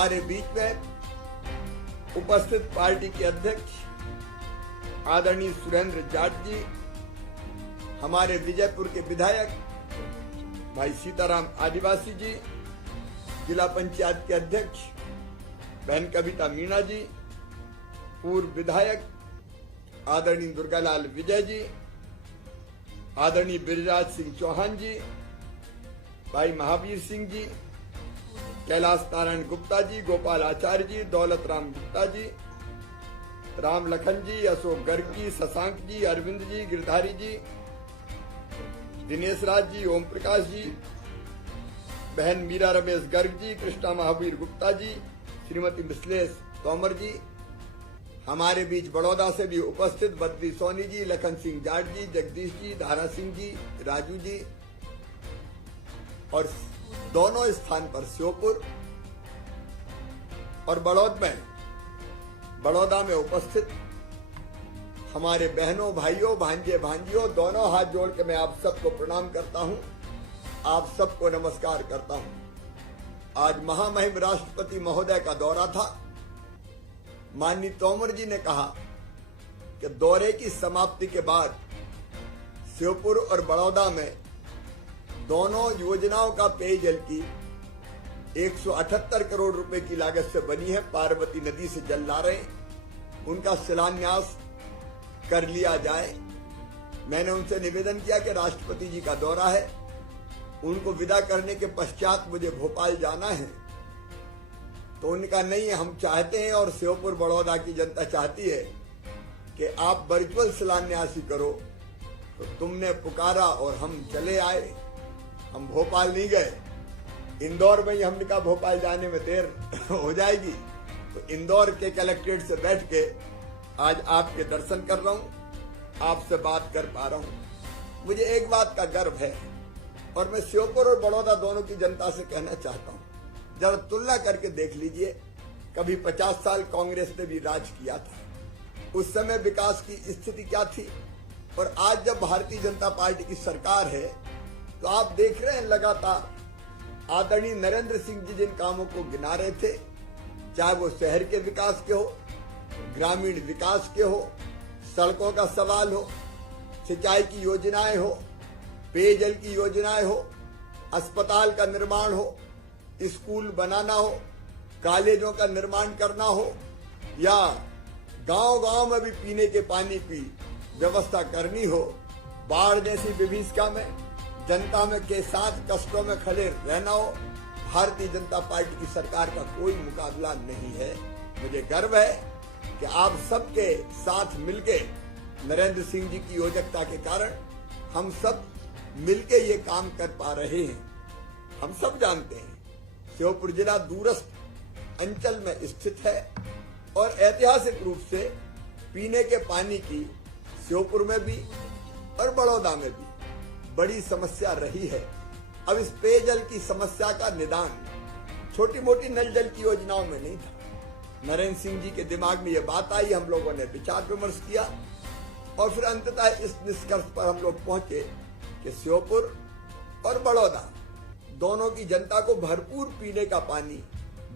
हमारे बीच में उपस्थित पार्टी के अध्यक्ष आदरणीय सुरेंद्र जाट जी, हमारे विजयपुर के विधायक भाई सीताराम आदिवासी जी, जिला पंचायत के अध्यक्ष बहन कविता मीणा जी, पूर्व विधायक आदरणीय दुर्गालाल विजय जी, आदरणीय बिरराज सिंह चौहान जी, भाई महावीर सिंह जी, कैलाश नारायण गुप्ता जी, गोपाल आचार्य जी, दौलत राम गुप्ता जी, राम लखन जी, अशोक गर्ग जी, शशांक जी, अरविंद जी, गिरधारी जी, दिनेश राज जी, ओम प्रकाश जी, बहन मीरा रमेश गर्ग जी, कृष्णा महावीर गुप्ता जी, श्रीमती मिसलेश तोमर जी, हमारे बीच बड़ौदा से भी उपस्थित बद्री सोनी जी, लखन सिंह जाट जी, जगदीश जी, धारा सिंह जी, राजू जी, और दोनों स्थान पर श्योपुर और बड़ौदा में उपस्थित हमारे बहनों, भाइयों, भांजे, भांजियों, दोनों हाथ जोड़ के मैं आप सबको प्रणाम करता हूं, आप सबको नमस्कार करता हूं। आज महामहिम राष्ट्रपति महोदय का दौरा था। माननीय तोमर जी ने कहा कि दौरे की समाप्ति के बाद श्योपुर और बड़ौदा में दोनों योजनाओं का पेयजल की 178 करोड़ रुपए की लागत से बनी है, पार्वती नदी से जल ला रहे, उनका शिलान्यास कर लिया जाए। मैंने उनसे निवेदन किया कि राष्ट्रपति जी का दौरा है, उनको विदा करने के पश्चात मुझे भोपाल जाना है, तो उनका नहीं है, हम चाहते हैं और श्योपुर बड़ौदा की जनता चाहती है कि आप वर्चुअल शिलान्यास ही करो। तो तुमने पुकारा और हम चले आए, हम भोपाल नहीं गए, इंदौर में ही हमने कहा भोपाल जाने में देर हो जाएगी, तो इंदौर के कलेक्ट्रेट से बैठ के आज आपके दर्शन कर रहा हूं, आपसे बात कर पा रहा हूं। मुझे एक बात का गर्व है और मैं श्योपुर और बड़ौदा दोनों की जनता से कहना चाहता हूं, जरा तुलना करके देख लीजिए। कभी 50 साल कांग्रेस ने भी राज किया था, उस समय विकास की स्थिति क्या थी, और आज जब भारतीय जनता पार्टी की सरकार है तो आप देख रहे हैं लगातार आदरणीय नरेंद्र सिंह जी जिन कामों को गिना रहे थे, चाहे वो शहर के विकास के हो, ग्रामीण विकास के हो, सड़कों का सवाल हो, सिंचाई की योजनाएं हो, पेयजल की योजनाएं हो, अस्पताल का निर्माण हो, स्कूल बनाना हो, कॉलेजों का निर्माण करना हो, या गांव-गांव में भी पीने के पानी की व्यवस्था करनी हो, बाढ़ जैसी विभीषिका में जनता में के साथ कष्टों में खड़े रहना हो, भारतीय जनता पार्टी की सरकार का कोई मुकाबला नहीं है। मुझे गर्व है कि आप सबके साथ मिलके नरेंद्र सिंह जी की योजकता के कारण हम सब मिलके ये काम कर पा रहे हैं। हम सब जानते हैं श्योपुर जिला दूरस्थ अंचल में स्थित है और ऐतिहासिक रूप से पीने के पानी की श्योपुर में भी और बड़ौदा में भी बड़ी समस्या रही है। अब इस पेयजल की समस्या का निदान छोटी मोटी नल जल की योजनाओं में नहीं था। नरेंद्र सिंह जी के दिमाग में यह बात आई, हम लोगों ने विचार विमर्श किया और फिर अंततः इस निष्कर्ष पर हम लोग पहुंचे कि श्योपुर और बड़ौदा दोनों की जनता को भरपूर पीने का पानी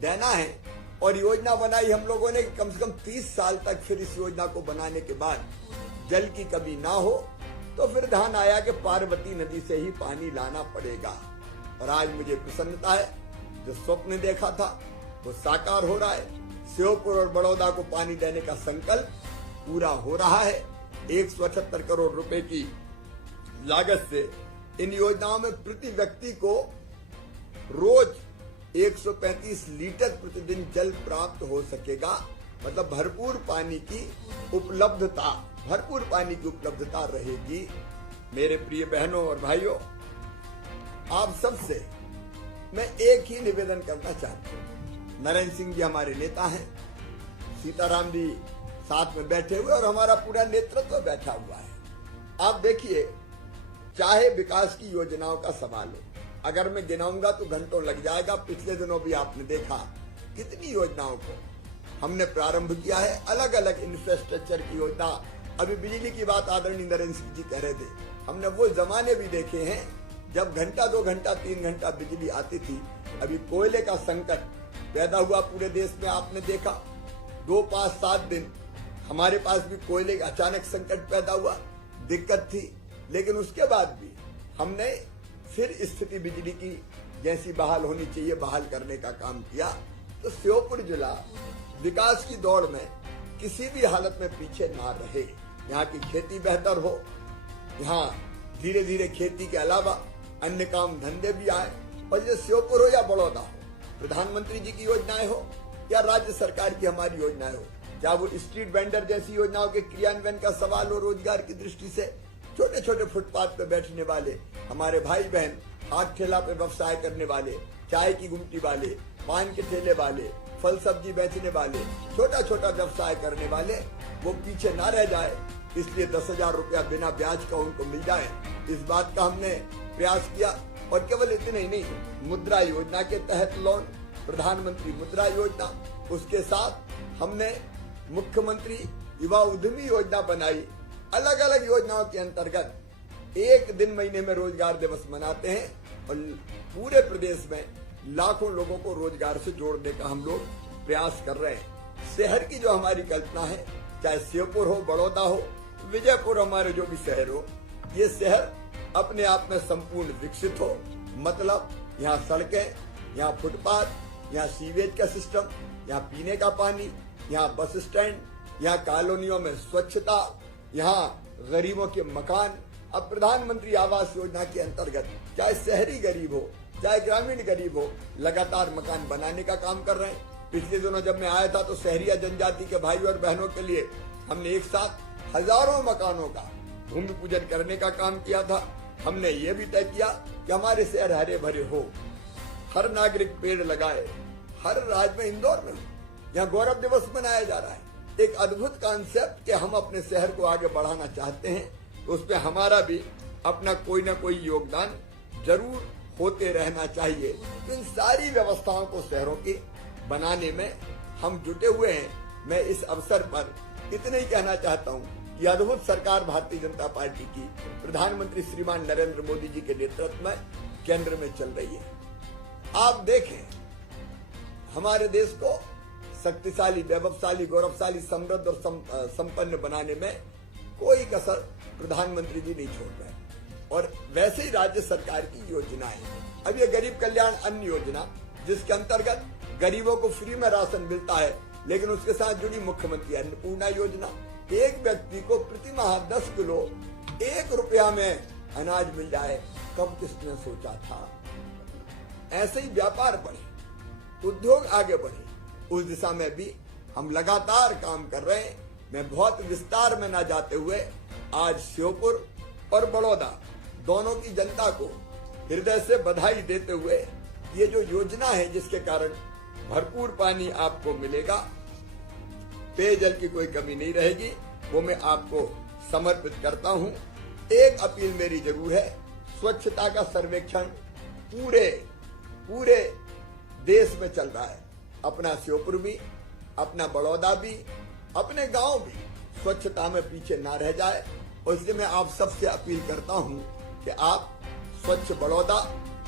देना है। और योजना बनाई हम लोगों ने कम से कम 30 साल तक, फिर इस योजना को बनाने के बाद जल की कमी ना हो, तो फिर ध्यान आया कि पार्वती नदी से ही पानी लाना पड़ेगा। और आज मुझे प्रसन्नता है, जो स्वप्न देखा था वो साकार हो रहा है। श्योपुर और बड़ौदा को पानी देने का संकल्प पूरा हो रहा है। 178 करोड़ रुपए की लागत से इन योजनाओं में प्रति व्यक्ति को रोज 135 लीटर प्रतिदिन जल प्राप्त हो सकेगा। मतलब भरपूर पानी की उपलब्धता रहेगी। मेरे प्रिय बहनों और भाइयों, आप सबसे मैं एक ही निवेदन करना चाहता हूँ। नरेंद्र सिंह जी हमारे नेता हैं, सीताराम जी साथ में बैठे हुए और हमारा पूरा नेतृत्व बैठा हुआ है। आप देखिए, चाहे विकास की योजनाओं का सवाल हो, अगर मैं गिनाऊंगा तो घंटों लग जाएगा। पिछले दिनों भी आपने देखा कितनी योजनाओं को हमने प्रारंभ किया है, अलग अलग इंफ्रास्ट्रक्चर की योजना। अभी बिजली की बात आदरणीय नरेंद्र सिंह जी कह रहे थे, हमने वो जमाने भी देखे हैं जब घंटा 2 घंटा 3 घंटा बिजली आती थी। अभी कोयले का संकट पैदा हुआ पूरे देश में, आपने देखा 2, 5, 7 दिन हमारे पास भी कोयले का अचानक संकट पैदा हुआ, दिक्कत थी, लेकिन उसके बाद भी हमने फिर स्थिति बिजली की जैसी बहाल होनी चाहिए बहाल करने का काम किया। तो श्योपुर जिला विकास की दौड़ में किसी भी हालत में पीछे ना रहे। यहाँ की खेती बेहतर हो, यहाँ धीरे धीरे खेती के अलावा अन्य काम धंधे भी आए, और ये श्योपुर हो या बड़ौदा हो, प्रधानमंत्री जी की योजनाएं हो या राज्य सरकार की हमारी योजनाएं हो, चाहे वो स्ट्रीट वेंडर जैसी योजनाओं के क्रियान्वयन का सवाल हो, रोजगार की दृष्टि से छोटे छोटे फुटपाथ पे बैठने वाले हमारे भाई बहन, हाथ ठेला पे व्यवसाय करने वाले, चाय की गुमटी वाले, पान के ठेले वाले, फल सब्जी बेचने वाले, छोटा छोटा व्यवसाय करने वाले, वो पीछे ना रह जाए, इसलिए 10,000 रुपया बिना ब्याज का उनको मिल जाए, इस बात का हमने प्रयास किया। और केवल इतना ही नहीं, मुद्रा योजना के तहत लोन, प्रधानमंत्री मुद्रा योजना, उसके साथ हमने मुख्यमंत्री युवा उद्यमी योजना बनाई। अलग अलग योजनाओं के अंतर्गत एक दिन महीने में रोजगार दिवस मनाते हैं और पूरे प्रदेश में लाखों लोगों को रोजगार से जोड़ने का हम लोग प्रयास कर रहे हैं। शहर की जो हमारी कल्पना है, चाहे श्योपुर हो, बड़ौदा हो, विजयपुर, हमारे जो भी शहर हो, ये शहर अपने आप में संपूर्ण विकसित हो। मतलब यहाँ सड़कें, यहाँ फुटपाथ, यहाँ सीवेज का सिस्टम, यहाँ पीने का पानी, यहाँ बस स्टैंड, यहाँ कॉलोनियों में स्वच्छता, यहाँ गरीबों के मकान। अब प्रधानमंत्री आवास योजना के अंतर्गत चाहे शहरी गरीब हो चाहे ग्रामीण गरीब हो, लगातार मकान बनाने का काम कर रहे हैं। पिछले दिनों जब मैं आया था तो शहरी जनजाति के भाई और बहनों के लिए हमने एक साथ हजारों मकानों का भूमि पूजन करने का काम किया था। हमने ये भी तय किया कि हमारे शहर हरे भरे हो, हर नागरिक पेड़ लगाए, हर राज्य में, इंदौर में यहाँ गौरव दिवस मनाया जा रहा है। एक अद्भुत कॉन्सेप्ट कि हम अपने शहर को आगे बढ़ाना चाहते हैं, तो उस पर हमारा भी अपना कोई ना कोई योगदान जरूर होते रहना चाहिए। तो इन सारी व्यवस्थाओं को शहरों की बनाने में हम जुटे हुए हैं। मैं इस अवसर पर इतना ही कहना चाहता हूँ कि अद्भुत सरकार भारतीय जनता पार्टी की प्रधानमंत्री श्रीमान नरेंद्र मोदी जी के नेतृत्व में केंद्र में चल रही है। आप देखें, हमारे देश को शक्तिशाली, वैभवशाली, गौरवशाली, समृद्ध और संपन्न बनाने में कोई कसर प्रधानमंत्री जी नहीं छोड़ रहे। और वैसे ही राज्य सरकार की योजनाएं, अब ये गरीब कल्याण अन्न योजना, जिसके अंतर्गत गरीबों को फ्री में राशन मिलता है, लेकिन उसके साथ जुड़ी मुख्यमंत्री अन्नपूर्णा योजना, एक व्यक्ति को प्रति माह 10 किलो 1 रुपया में अनाज मिल जाए, कब किसने सोचा था। ऐसे ही व्यापार बढ़े, उद्योग आगे बढ़े, उस दिशा में भी हम लगातार काम कर रहे हैं। मैं बहुत विस्तार में ना जाते हुए आज श्योपुर और बड़ौदा दोनों की जनता को हृदय से बधाई देते हुए, ये जो योजना है जिसके कारण भरपूर पानी आपको मिलेगा, पेयजल की कोई कमी नहीं रहेगी, वो मैं आपको समर्पित करता हूँ। एक अपील मेरी जरूर है, स्वच्छता का सर्वेक्षण पूरे देश में चल रहा है। अपना श्योपुर भी, अपना बड़ौदा भी, अपने गांव भी स्वच्छता में पीछे ना रह जाए। और इसलिए मैं आप सबसे अपील करता हूं कि आप स्वच्छ बड़ौदा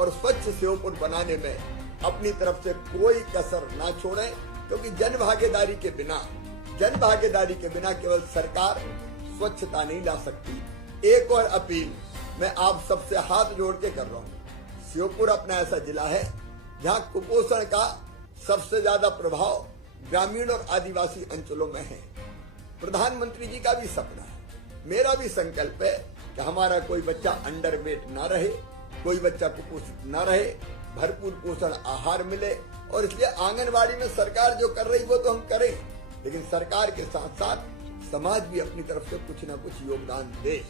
और स्वच्छ श्योपुर बनाने में अपनी तरफ से कोई कसर ना छोड़ें, क्योंकि जन भागीदारी के बिना केवल सरकार स्वच्छता नहीं ला सकती। एक और अपील मैं आप सबसे हाथ जोड़ के कर रहा हूँ। श्योपुर अपना ऐसा जिला है जहाँ कुपोषण का सबसे ज्यादा प्रभाव ग्रामीण और आदिवासी अंचलों में है। प्रधानमंत्री जी का भी सपना है, मेरा भी संकल्प है कि हमारा कोई बच्चा अंडरवेट ना रहे, कोई बच्चा कुपोषित ना रहे, भरपूर पोषण आहार मिले। और इसलिए आंगनबाड़ी में सरकार जो कर रही वो तो हम करें, लेकिन सरकार के साथ साथ समाज भी अपनी तरफ से कुछ न कुछ योगदान दे,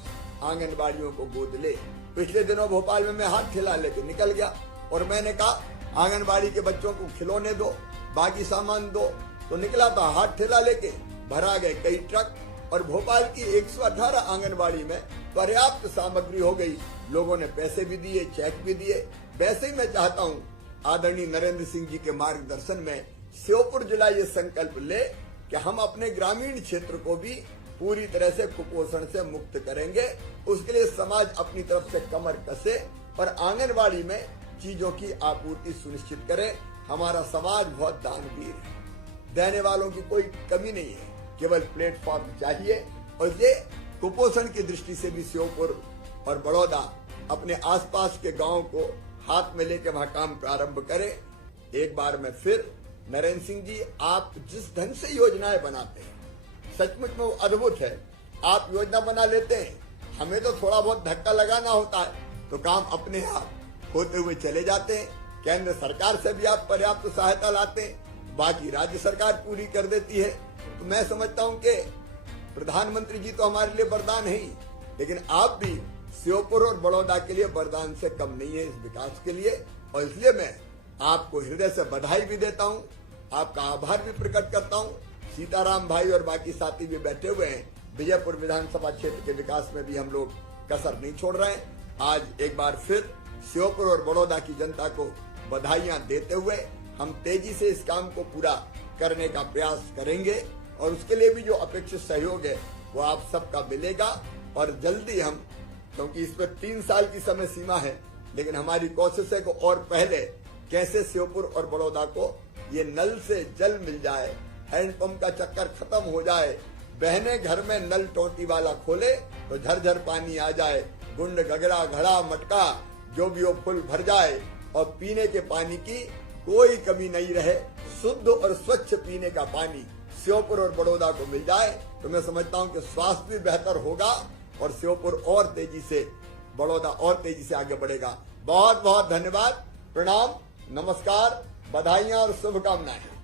आंगनबाड़ियों को गोद ले। पिछले दिनों भोपाल में मैं हाथ ठेला लेके निकल गया और मैंने कहा आंगनबाड़ी के बच्चों को खिलौने दो, बाकी सामान दो, तो निकला था हाथ ठेला लेके, भरा गए कई ट्रक और भोपाल की 118 आंगनबाड़ी में पर्याप्त सामग्री हो गई। लोगों ने पैसे भी दिए, चेक भी दिए। वैसे ही मैं चाहता हूँ आदरणीय नरेंद्र सिंह जी के मार्गदर्शन में श्योपुर जिला ये संकल्प ले कि हम अपने ग्रामीण क्षेत्र को भी पूरी तरह से कुपोषण से मुक्त करेंगे। उसके लिए समाज अपनी तरफ से कमर कसे और आंगनबाड़ी में चीजों की आपूर्ति सुनिश्चित करे। हमारा समाज बहुत दानवीर है, देने वालों की कोई कमी नहीं है, केवल प्लेटफॉर्म चाहिए। और ये कुपोषण की दृष्टि से भी श्योपुर और बड़ौदा अपने आसपास के गांव को हाथ में लेकर वहां काम प्रारंभ करे। एक बार में फिर नरेंद्र सिंह जी, आप जिस ढंग से योजनाएं बनाते हैं सचमुच में वो अद्भुत है। आप योजना बना लेते हैं, हमें तो थोड़ा बहुत धक्का लगाना होता है तो काम अपने आप होते हुए चले जाते हैं। केंद्र सरकार से भी आप पर्याप्त सहायता लाते हैं, बाकी राज्य सरकार पूरी कर देती है। तो मैं समझता हूं कि प्रधानमंत्री जी तो हमारे लिए वरदान है ही, लेकिन आप भी श्योपुर और बड़ौदा के लिए वरदान से कम नहीं है इस विकास के लिए। और इसलिए मैं आपको हृदय से बधाई भी देता हूं, आपका आभार भी प्रकट करता हूं। सीताराम भाई और बाकी साथी भी बैठे हुए हैं। विजयपुर विधानसभा क्षेत्र के विकास में भी हम लोग कसर नहीं छोड़ रहे हैं। आज एक बार फिर श्योपुर और बड़ौदा की जनता को बधाइयां देते हुए हम तेजी से इस काम को पूरा करने का प्रयास करेंगे और उसके लिए भी जो अपेक्षित सहयोग है वो आप सबका मिलेगा। और जल्दी हम, क्योंकि इसमें 3 साल की समय सीमा है, लेकिन हमारी कोशिश है कि और पहले कैसे श्योपुर और बड़ौदा को ये नल से जल मिल जाए, हैंडपंप का चक्कर खत्म हो जाए, बहने घर में नल टोटी वाला खोले तो झरझर पानी आ जाए, गुंड गगरा घड़ा मटका जो भी हो फुल भर जाए और पीने के पानी की कोई कमी नहीं रहे। शुद्ध और स्वच्छ पीने का पानी श्योपुर और बड़ौदा को मिल जाए तो मैं समझता हूं कि स्वास्थ्य भी बेहतर होगा और श्योपुर और तेजी से, बड़ौदा और तेजी से आगे बढ़ेगा। बहुत बहुत धन्यवाद, प्रणाम, नमस्कार, बधाइयां और शुभकामनाएं।